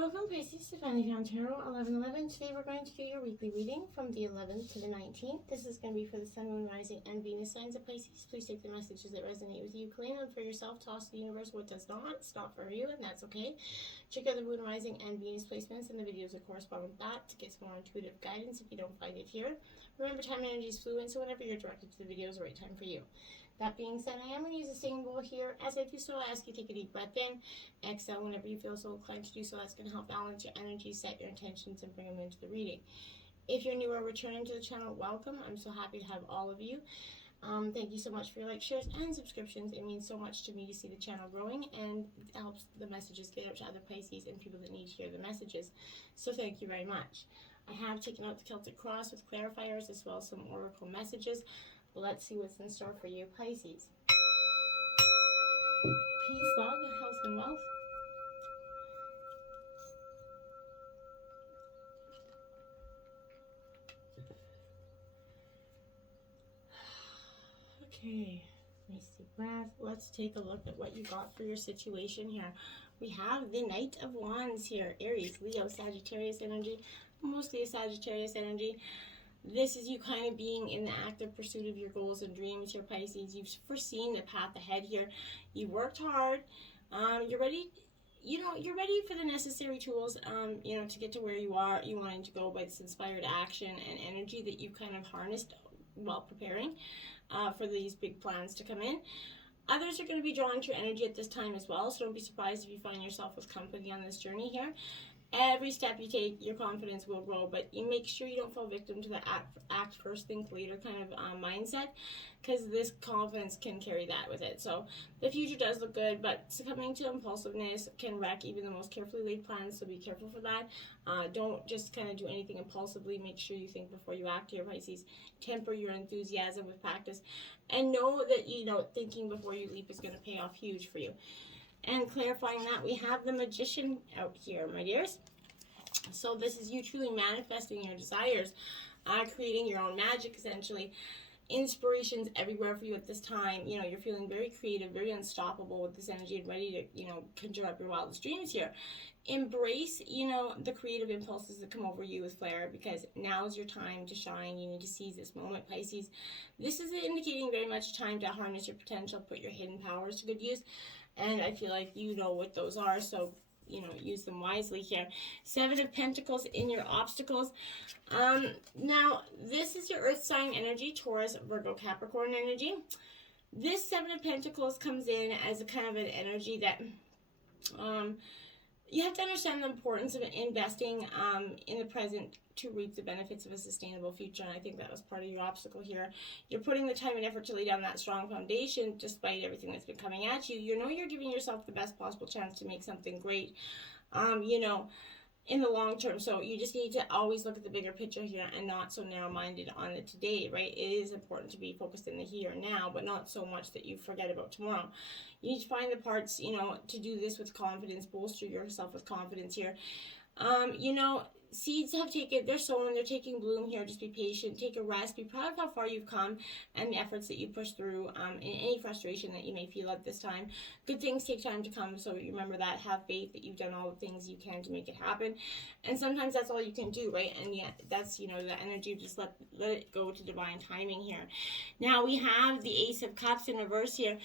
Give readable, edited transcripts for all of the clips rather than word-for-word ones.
Welcome Pisces to Finally Found Tarot 1111. Today we're going to do your weekly reading from the 11th to the 19th. This is going to be for the Sun, Moon, Rising, and Venus signs of Pisces. Please take the messages that resonate with you. Claim them for yourself. Toss to the universe what does not. It's not for you, and that's okay. Check out the Moon, Rising, and Venus placements and the videos that correspond with that to get some more intuitive guidance if you don't find it here. Remember, time and energy is fluid, so whenever you're directed to the video is the right time for you. That being said, I am going to use a singing bowl here. As I do so, I ask you to take a deep breath in. Exhale whenever you feel so inclined to do so. That's going to help balance your energy, set your intentions, and bring them into the reading. If you're new or returning to the channel, welcome. I'm so happy to have all of you. Thank you so much for your likes, shares, and subscriptions. It means so much to me to see the channel growing, and it helps the messages get out to other Pisces and people that need to hear the messages. So thank you very much. I have taken out the Celtic Cross with clarifiers as well as some oracle messages. Let's see what's in store for you, Pisces. Peace, love, health, and wealth. Okay, nice deep breath. Let's take a look at what you got for your situation here. We have the Knight of Wands here. Aries, Leo, Sagittarius energy, mostly a Sagittarius energy. This is you kind of being in the active pursuit of your goals and dreams here, Pisces. You've foreseen the path ahead here. You worked hard. You're ready. You're ready for the necessary tools, to get to where you wanting to go by this inspired action and energy that you've kind of harnessed while preparing for these big plans to come in. Others are going to be drawing to your energy at this time as well, so don't be surprised if you find yourself with company on this journey here. Every step you take, your confidence will grow, but you make sure you don't fall victim to the act first, think later kind of mindset, because this confidence can carry that with it. So the future does look good, but succumbing to impulsiveness can wreck even the most carefully laid plans, so be careful for that. Don't just kind of do anything impulsively. Make sure you think before you act here, Pisces. Temper your enthusiasm with practice, and know that, thinking before you leap is going to pay off huge for you. And clarifying that, we have the Magician out here, my dears. So this is you truly manifesting your desires, creating your own magic, essentially. Inspirations everywhere for you at this time. You're feeling very creative, very unstoppable with this energy and ready to, conjure up your wildest dreams here. Embrace, the creative impulses that come over you with flair, because now is your time to shine. You need to seize this moment, Pisces. This is indicating very much time to harness your potential, put your hidden powers to good use. And I feel like you know what those are, so, use them wisely here. Seven of Pentacles in your obstacles. Now, this is your Earth sign energy, Taurus, Virgo, Capricorn energy. This Seven of Pentacles comes in as a kind of an energy that you have to understand the importance of investing in the present to reap the benefits of a sustainable future, and I think that was part of your obstacle here. You're putting the time and effort to lay down that strong foundation despite everything that's been coming at you. You're giving yourself the best possible chance to make something great, in the long term. So you just need to always look at the bigger picture here and not so narrow-minded on the today, right? It is important to be focused in the here and now, but not so much that you forget about tomorrow. You need to find the parts, to do this with confidence, bolster yourself with confidence here. Seeds they're sown, they're taking bloom here. Just be patient, take a rest, be proud of how far you've come and the efforts that you push through, and any frustration that you may feel at this time. Good things take time to come, so you remember that. Have faith that you've done all the things you can to make it happen, and sometimes that's all you can do, right? And yet that's, the energy, just let it go to divine timing here. Now we have the Ace of Cups in reverse here.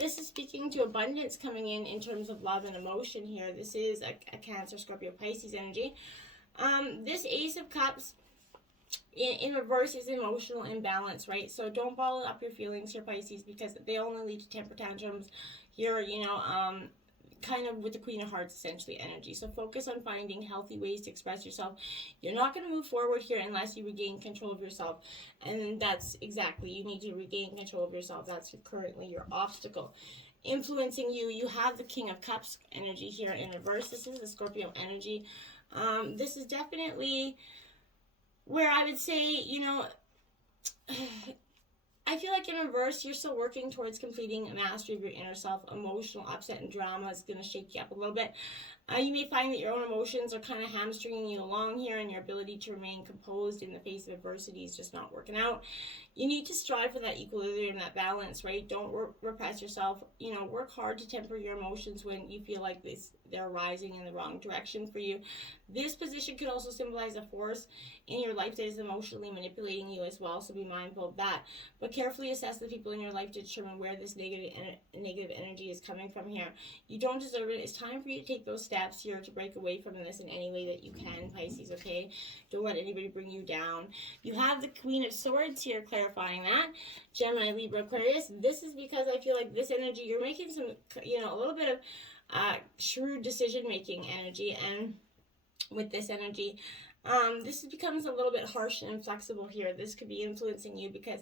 This is speaking to abundance coming in terms of love and emotion here. This is a Cancer, Scorpio, Pisces energy. This Ace of Cups in reverse is emotional imbalance, right? So don't bottle up your feelings here, Pisces, because they only lead to temper tantrums here, kind of with the Queen of Hearts, essentially, energy. So focus on finding healthy ways to express yourself. You're not going to move forward here unless you regain control of yourself. And that's exactly, you need to regain control of yourself. That's currently your obstacle. Influencing you, you have the King of Cups energy here in reverse. This is the Scorpio energy. This is definitely where I would say, I feel like in reverse, you're still working towards completing a mastery of your inner self. Emotional upset and drama is going to shake you up a little bit. You may find that your own emotions are kind of hamstringing you along here, and your ability to remain composed in the face of adversity is just not working out. You need to strive for that equilibrium, that balance, right? Don't repress yourself. You know, work hard to temper your emotions when you feel like they're rising in the wrong direction for you. This position could also symbolize a force in your life that is emotionally manipulating you as well, so be mindful of that. But carefully assess the people in your life to determine where this negative energy is coming from here. You don't deserve it. It's time for you to take those steps here to break away from this in any way that you can, Pisces, okay? Don't let anybody bring you down. You have the Queen of Swords here clarifying that. Gemini, Libra, Aquarius. This is because I feel like this energy, you're making some, you know, a little bit of shrewd decision-making energy, and with this energy, this becomes a little bit harsh and inflexible here. This could be influencing you because,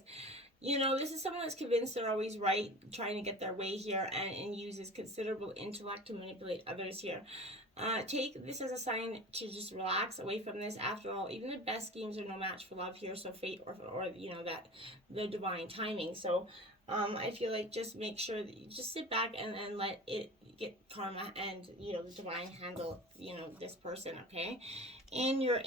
you know, this is someone that's convinced they're always right, trying to get their way here, and uses considerable intellect to manipulate others here. Take this as a sign to just relax away from this. After all, even the best schemes are no match for love here, so fate or you know, that the divine timing. So I feel like just make sure that you just sit back and let it get karma and, you know, the divine handle, you know, this person, okay? In your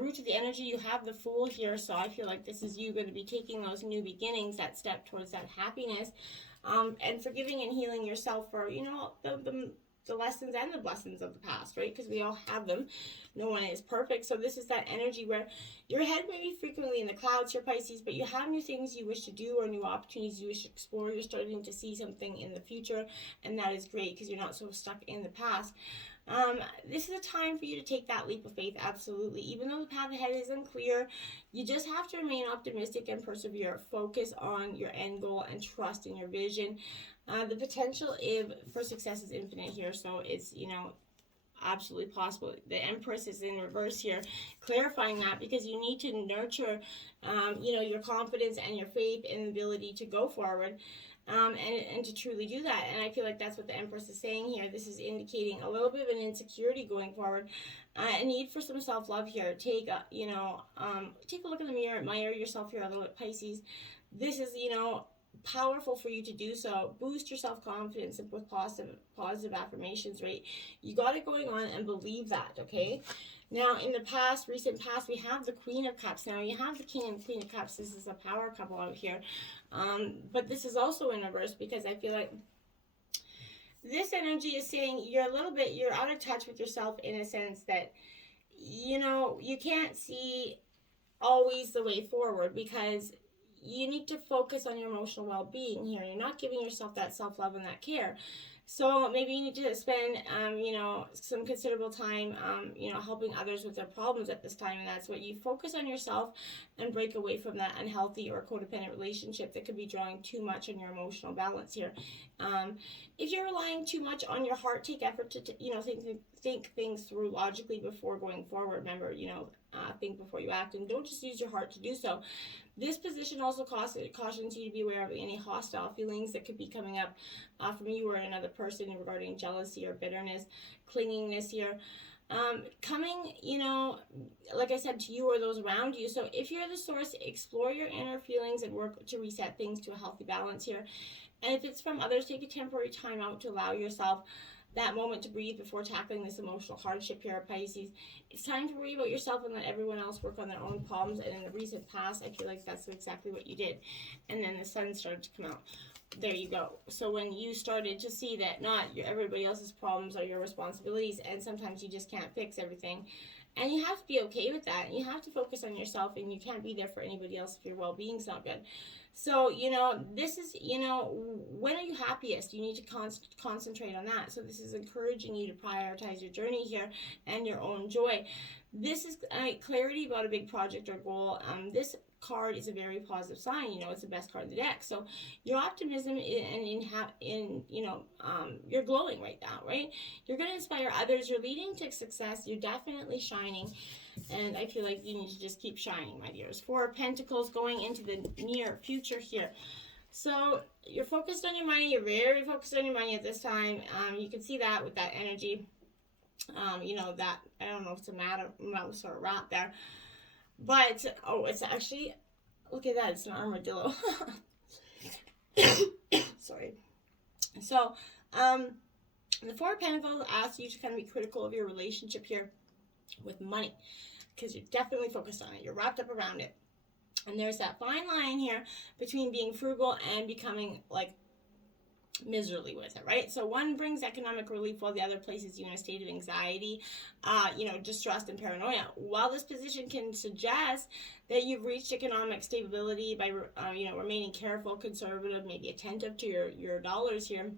root of the energy, you have the Fool here, so I feel like this is you going to be taking those new beginnings, that step towards that happiness, and forgiving and healing yourself for, you know, the lessons and the blessings of the past, right? Because we all have them. No one is perfect. So this is that energy where your head may be frequently in the clouds here, Pisces, but you have new things you wish to do or new opportunities you wish to explore. You're starting to see something in the future, and that is great because you're not so stuck in the past. This is a time for you to take that leap of faith, absolutely. Even though the path ahead is unclear, you just have to remain optimistic and persevere. Focus on your end goal and trust in your vision. The potential for success is infinite here, so it's, you know, absolutely possible. The Empress is in reverse here, clarifying that because you need to nurture, you know, your confidence and your faith in the ability to go forward. And to truly do that. And I feel like that's what the Empress is saying here. This is indicating a little bit of an insecurity going forward, a need for some self-love here. Take a look in the mirror, admire yourself here a little bit, Pisces. This is, you know, powerful for you to do so. Boost your self-confidence with positive affirmations, right? You got it going on, and believe that, okay? Now, in the past, recent past, we have the Queen of Cups. Now, you have the King and Queen of Cups. This is a power couple out here. But this is also in reverse because I feel like this energy is saying you're out of touch with yourself in a sense that, you know, you can't see always the way forward because you need to focus on your emotional well-being here. You're not giving yourself that self-love and that care. So maybe you need to spend, you know, some considerable time, you know, helping others with their problems at this time. And that's what you focus on yourself and break away from that unhealthy or codependent relationship that could be drawing too much on your emotional balance here. If you're relying too much on your heart, take effort to, you know, think things through logically before going forward. Remember, you know, think before you act, and don't just use your heart to do so. This position also cautions you to be aware of any hostile feelings that could be coming up from you or another person regarding jealousy or bitterness, clingingness here. Coming, you know, like I said, to you or those around you. So if you're the source, explore your inner feelings and work to reset things to a healthy balance here. And if it's from others, take a temporary time out to allow yourself that moment to breathe before tackling this emotional hardship here, Pisces. It's time to worry about yourself and let everyone else work on their own problems. And in the recent past, I feel like that's exactly what you did. And then the sun started to come out. There you go. So when you started to see that everybody else's problems are your responsibilities, and sometimes you just can't fix everything. And you have to be okay with that. You have to focus on yourself, and you can't be there for anybody else if your well-being's not good. So, you know, this is, you know, when are you happiest? You need to concentrate on that. So this is encouraging you to prioritize your journey here and your own joy. This is clarity about a big project or goal. This card is a very positive sign. You know, it's the best card in the deck. So your optimism you're glowing right now, right? You're going to inspire others. You're leading to success. You're definitely shining. And I feel like you need to just keep shining, my dears. 4 of Pentacles going into the near future here. So you're focused on your money. You're very focused on your money at this time. You can see that with that energy. You know, that, I don't know if it's a mouse or a rat there. But, oh, it's actually, look at that. It's an armadillo. Sorry. So, the Four of Pentacles asks you to kind of be critical of your relationship here with money, because you're definitely focused on it. You're wrapped up around it. And there's that fine line here between being frugal and becoming like miserably with it, right? So one brings economic relief while the other places you in a state of anxiety, distrust and paranoia. While this position can suggest that you've reached economic stability by, remaining careful, conservative, maybe attentive to your dollars here,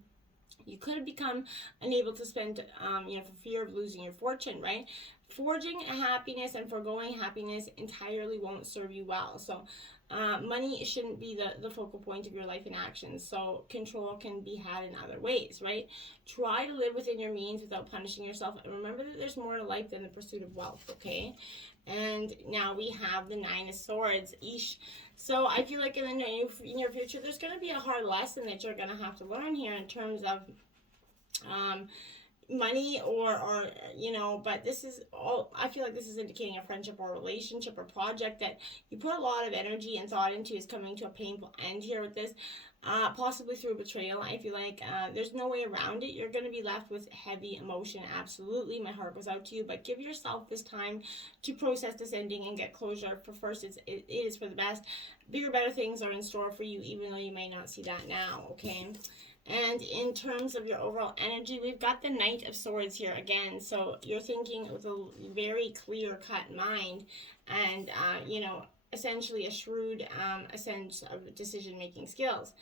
you could have become unable to spend, for fear of losing your fortune, right? Forging a happiness and foregoing happiness entirely won't serve you well. So money shouldn't be the focal point of your life and actions. So control can be had in other ways, right? Try to live within your means without punishing yourself. And remember that there's more to life than the pursuit of wealth, okay? And now we have the Nine of Swords. Eesh. So I feel like in the near future, there's going to be a hard lesson that you're going to have to learn here in terms of money or but this is all, I feel like this is indicating a friendship or relationship or project that you put a lot of energy and thought into is coming to a painful end here with this, possibly through betrayal. I feel like there's no way around it. You're going to be left with heavy emotion. Absolutely, my heart goes out to you, but give yourself this time to process this ending and get closure. For first, it is for the best. Bigger, better things are in store for you, even though you may not see that now, okay? And in terms of your overall energy, we've got the Knight of Swords here again. So you're thinking with a very clear-cut mind and, essentially a shrewd sense of decision-making skills.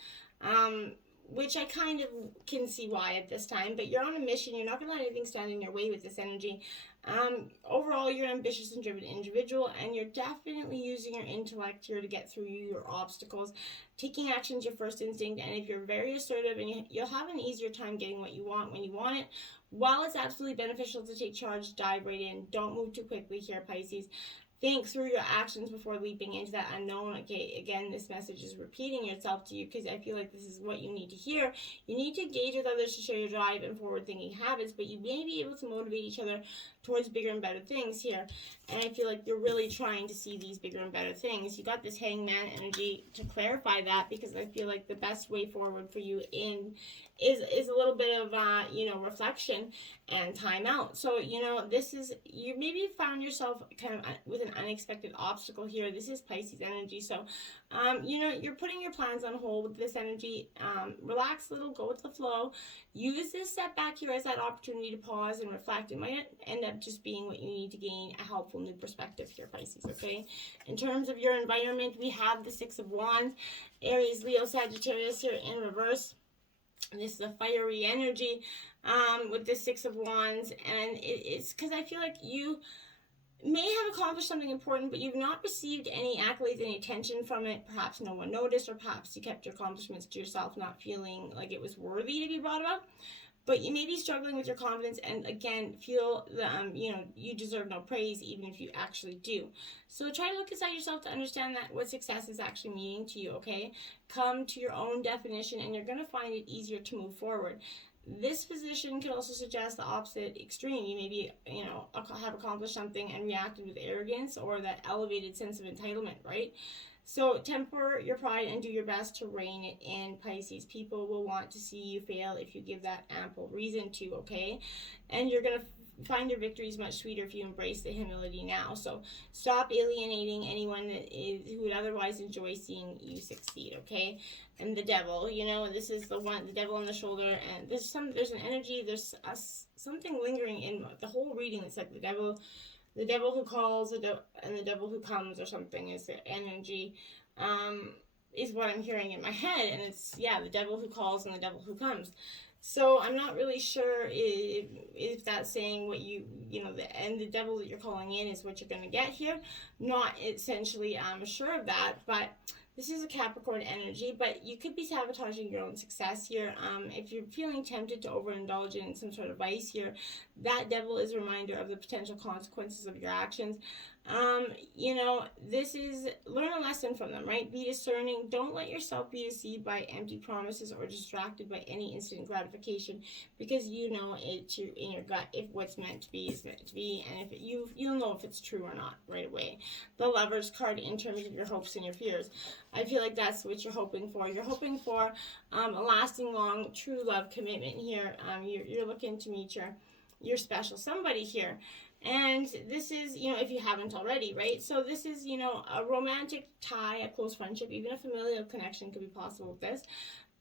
Which I kind of can see why at this time. But you're on a mission. You're not going to let anything stand in your way with this energy. Overall, you're an ambitious and driven individual, and you're definitely using your intellect here to get through your obstacles. Taking action is your first instinct, and if you're very assertive, and you'll have an easier time getting what you want when you want it. While it's absolutely beneficial to take charge, dive right in. Don't move too quickly here, Pisces. Think through your actions before leaping into that unknown. Okay, again, this message is repeating itself to you because I feel like this is what you need to hear. You need to engage with others to share your drive and forward-thinking habits, but you may be able to motivate each other towards bigger and better things here. And I feel like you're really trying to see these bigger and better things. You got this Hangman energy to clarify that, because I feel like the best way forward for you is a little bit of reflection and time out. So this is, you maybe found yourself kind of with an unexpected obstacle here. This is Pisces energy. So you're putting your plans on hold with this energy. Relax a little, go with the flow. Use this setback here as that opportunity to pause and reflect. It might end up just being what you need to gain a helpful new perspective here, Pisces, okay? In terms of your environment, we have the Six of Wands, Aries, Leo, Sagittarius here in reverse. This is a fiery energy with the Six of Wands, and it's because I feel like you may have accomplished something important, but you've not received any accolades, any attention from it. Perhaps no one noticed, or perhaps you kept your accomplishments to yourself, not feeling like it was worthy to be brought about. But you may be struggling with your confidence, and again, feel that you deserve no praise, even if you actually do. So try to look inside yourself to understand that what success is actually meaning to you, okay? Come to your own definition, and you're going to find it easier to move forward. This position could also suggest the opposite extreme. You maybe, have accomplished something and reacted with arrogance or that elevated sense of entitlement, right? So temper your pride and do your best to rein it in, Pisces. People will want to see you fail if you give that ample reason to, okay? And you're going to find your victories much sweeter if you embrace the humility now. So stop alienating anyone who would otherwise enjoy seeing you succeed, okay? And the devil, this is the devil on the shoulder, and there's an energy, there's something lingering in the whole reading. It's like the devil who calls and the devil who comes, or something is the energy, is what I'm hearing in my head. And it's, the devil who calls and the devil who comes. So I'm not really sure if that's saying what the devil that you're calling in is what you're going to get here. Not essentially sure of that, but this is a Capricorn energy, but you could be sabotaging your own success here. If you're feeling tempted to overindulge in some sort of vice here, that devil is a reminder of the potential consequences of your actions. You know, this is learn a lesson from them, right? Be discerning. Don't let yourself be deceived by empty promises or distracted by any instant gratification, because you know it in your gut if what's meant to be is meant to be, and if you'll know if it's true or not right away. The Lover's card in terms of your hopes and your fears. I feel like that's what you're hoping for. You're hoping for a lasting, long, true love commitment here. You're looking to meet your special somebody here. And this is, you know, if you haven't already, right? So this is, you know, a romantic tie, a close friendship, even a familial connection could be possible with this.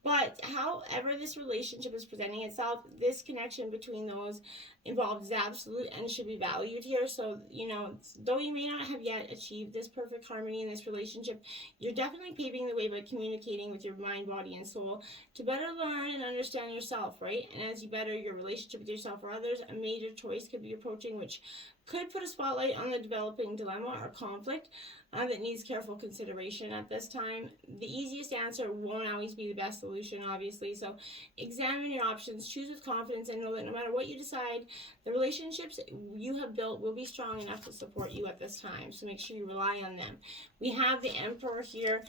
But however this relationship is presenting itself, this connection between those involved is absolute and should be valued here. So, you know, though you may not have yet achieved this perfect harmony in this relationship, you're definitely paving the way by communicating with your mind, body, and soul to better learn and understand yourself, right? And as you better your relationship with yourself or others, a major choice could be approaching, which could put a spotlight on the developing dilemma or conflict that needs careful consideration at this time. The easiest answer won't always be the best solution, obviously, so examine your options, choose with confidence, and know that no matter what you decide, the relationships you have built will be strong enough to support you at this time, so make sure you rely on them. We have the Emperor here.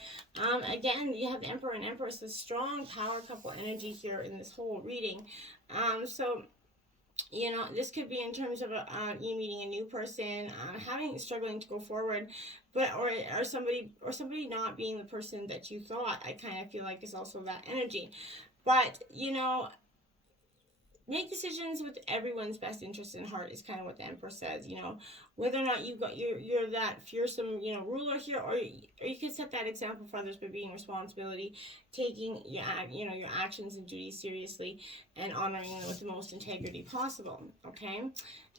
Again, you have the Emperor and Empress, the strong power couple energy here in this whole reading. So you know, this could be in terms of you meeting a new person, struggling to go forward, but or somebody not being the person that you thought. I kind of feel like is also that energy, but you know, make decisions with everyone's best interest in heart is kind of what the Emperor says. You know, whether or not you're that fearsome, you know, ruler here, or you could set that example for others by being responsibility, taking your actions and duties seriously, and honoring them with the most integrity possible. Okay.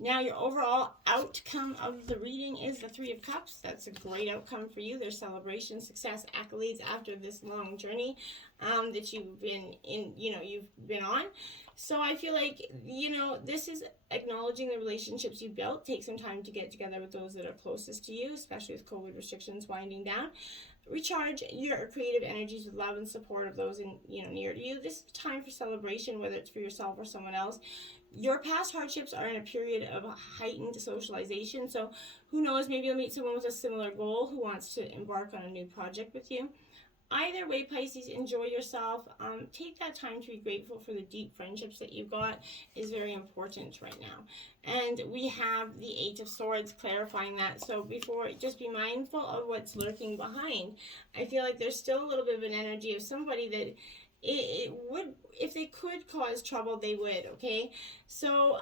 Now, your overall outcome of the reading is the Three of Cups. That's a great outcome for you. There's celebration, success, accolades after this long journey that you've been on. So I feel like, you know, this is acknowledging the relationships you built. Take some time to get together with those that are closest to you, especially with COVID restrictions winding down. Recharge your creative energies with love and support of those near to you. This is time for celebration, whether it's for yourself or someone else. Your past hardships are in a period of heightened socialization, so who knows, maybe you'll meet someone with a similar goal who wants to embark on a new project with you. Either way, Pisces, enjoy yourself. Take that time to be grateful for the deep friendships that you've got is very important right now. And we have the Eight of Swords clarifying that. So just be mindful of what's lurking behind. I feel like there's still a little bit of an energy of somebody that it would, if they could cause trouble, they would, okay? So,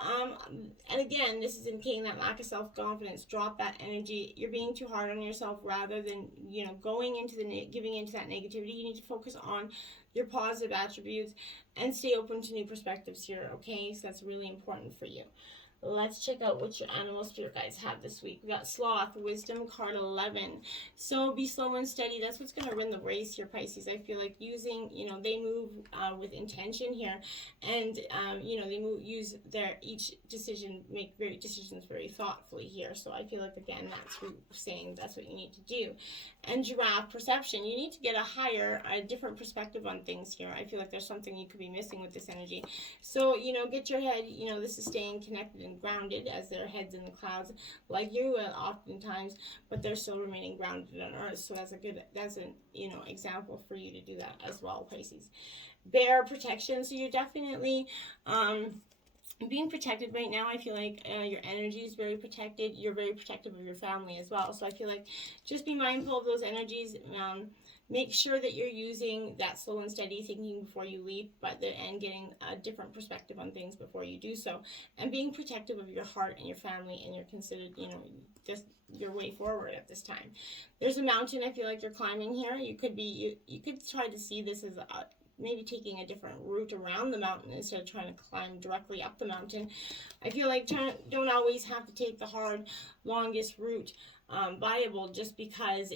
and again, this is indicating that lack of self-confidence. Drop that energy. You're being too hard on yourself rather than, you know, giving into that negativity. You need to focus on your positive attributes and stay open to new perspectives here, okay? So that's really important for you. Let's check out what your animal spirit guides have this week. We got Sloth, Wisdom, card 11. So be slow and steady. That's what's going to win the race here, Pisces. I feel like they move with intention here. And, make great decisions very thoughtfully here. So I feel like, again, that's saying that's what you need to do. And Giraffe, Perception. You need to get a different perspective on things here. I feel like there's something you could be missing with this energy. So, get your head, this is staying connected and grounded, as their heads in the clouds like you will oftentimes, but they're still remaining grounded on earth. So that's an example for you to do that as well, Pisces. Bear, Protection. So you're definitely being protected right now. I feel like your energy is very protected. You're very protective of your family as well. So I feel like just be mindful of those energies. Make sure that you're using that slow and steady thinking before you leap, and getting a different perspective on things before you do so, and being protective of your heart and your family and your considered, just your way forward at this time. There's a mountain. I feel like you're climbing here. You could try to see this as maybe taking a different route around the mountain instead of trying to climb directly up the mountain. I feel like don't always have to take the hard, longest route viable just because,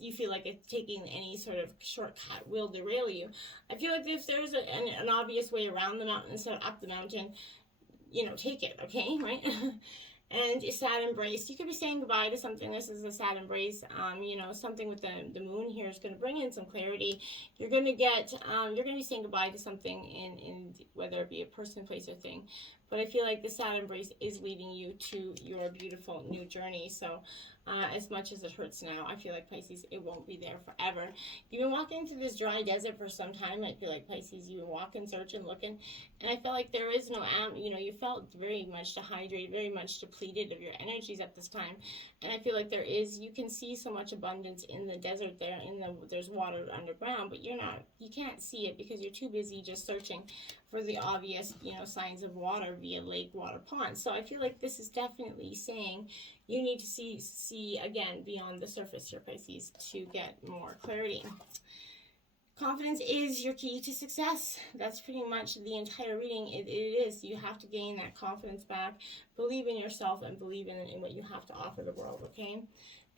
you feel like it's taking any sort of shortcut will derail you. I feel like if there's an obvious way around the mountain instead of up the mountain, take it, okay, right? and a sad embrace. You could be saying goodbye to something. This is a sad embrace. You know, something with the moon here is going to bring in some clarity. You're going to get, you're going to be saying goodbye to something in whether it be a person, place, or thing. But I feel like the sad embrace is leading you to your beautiful new journey. So as much as it hurts now, I feel like Pisces, it won't be there forever. You've been walking through this dry desert for some time. I feel like Pisces, you've been walking, searching, looking, and I felt like there is no, you know, you felt very much dehydrated, very much depleted of your energies at this time. And I feel like there is, you can see so much abundance in the desert there, there's water underground, but you can't see it because you're too busy just searching for the obvious, you know, signs of water via lake, water, pond. So I feel like this is definitely saying you need to see again beyond the surface here, Pisces, to get more clarity. Confidence is your key to success. That's pretty much the entire reading. It is. You have to gain that confidence back. Believe in yourself and believe in what you have to offer the world, okay?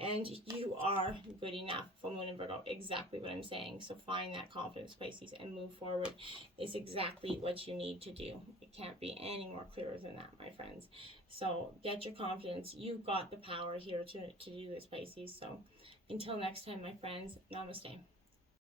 And you are good enough. Full moon in Virgo, exactly what I'm saying. So find that confidence, Pisces, and move forward is exactly what you need to do. It can't be any more clearer than that, my friends. So get your confidence. You've got the power here to do this, Pisces. So until next time, my friends, namaste.